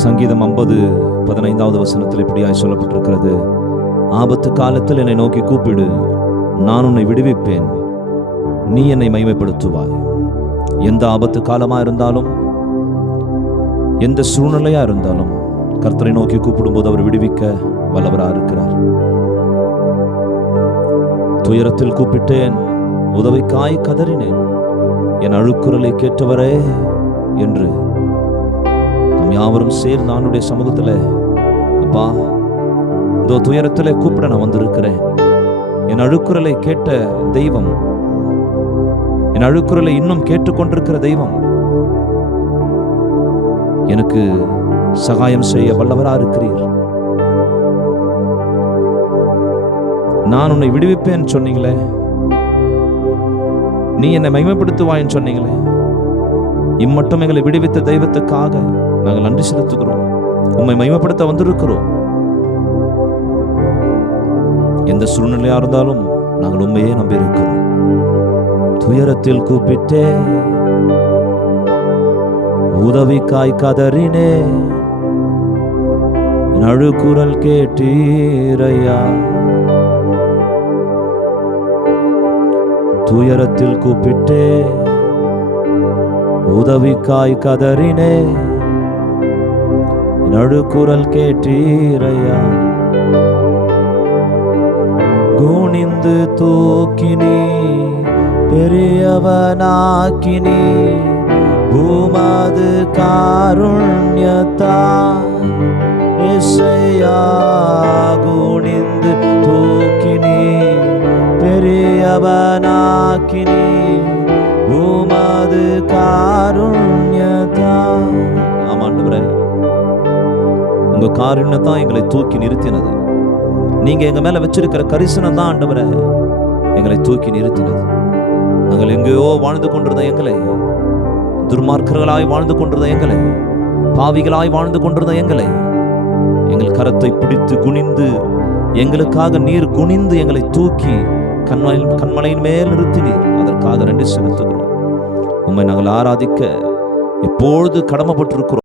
சங்கீதம் 50:15 வசனத்தில் இப்படியாய் சொல்லப்பட்டிருக்கிறது, ஆபத்து காலத்தில் என்னை நோக்கி கூப்பிடு, நான் உன்னை விடுவிப்பேன், நீ என்னை மகிமைப்படுத்துவாய். எந்த ஆபத்து காலமா இருந்தாலும், எந்த சூழ்நிலையா இருந்தாலும் கர்த்தரை நோக்கி கூப்பிடும்போது அவர் விடுவிக்க வல்லவராக இருக்கிறார். துயரத்தில் கூப்பிட்டேன், உதவிக்காய் கதறினேன், என் அழுக்குரலை கேட்டவரே என்று நாம் யாவரும் சேர்ந்து ஆண்டவருடைய சமூகத்தில், அப்பா இந்த துயரத்தில் கூப்பிட நான் வந்திருக்கிறேன், என் அழுக்குரலை கேட்ட தெய்வம், என் அழுக்குரலை இன்னும் கேட்டுக்கொண்டிருக்கிற தெய்வம் எனக்கு சகாயம் செய்ய வல்லவராக இருக்கிறீர். நான் உன்னை விடுவிப்பேன் சொன்னீங்களே, நீ என்னை மகிமைப்படுத்துவாயின்னு சொன்னீங்களே, இம்மட்டும் எங்களை விடுவித்த தெய்வத்துக்காக நாங்கள் நன்றி செலுத்துகிறோம். உம்மை மகிமைப்படுத்த வந்திருக்கிறோம். எந்த சூழ்நிலையா இருந்தாலும் நாங்கள் உண்மையே நம்பி இருக்கிறோம். துயரத்தில் கூப்பிட்டே, உதவிக்காய் கதறினே, என் அழுக்குரல் கேட்டீரையா. துயரத்தில் கூப்பிட்டே, உதவிக்காய் கதறினே, என் அழுக்குரல் கேட்டீரையா. குனிந்து தூக்கினி, பெரியவனாக்கினி, உமது காருண்யத்தா இசையா. குனிந்து தூக்கினி, பெரியவனாக்கினி, உமது காருண்யத்தா. ஆமாண்டவரே, உங்க காருண்யத்தான் எங்களை தூக்கி நிறுத்தினது. நீங்க எங்க மேல வச்சிருக்கிற கரிசனம் தான் ஆண்டவரே எங்களை தூக்கி நிறுத்தினது. நாங்கள் எங்கேயோ வாழ்ந்து கொண்டிருந்த எங்களை, துர்மார்க்கர்களாய் வாழ்ந்து கொண்டிருந்த எங்களை, பாவிகளாய் வாழ்ந்து கொண்டிருந்த எங்களை, எங்கள் கரத்தை பிடித்து குனிந்து, எங்களுக்காக நீர் குனிந்து எங்களை தூக்கி கண்மலையின் மேல் நிறுத்தினீர். அதற்காக நன்றி செலுத்துகிறோம். உம்மை நாங்கள் ஆராதிக்க எப்பொழுது கடமைப்பட்டிருக்கிறோம்.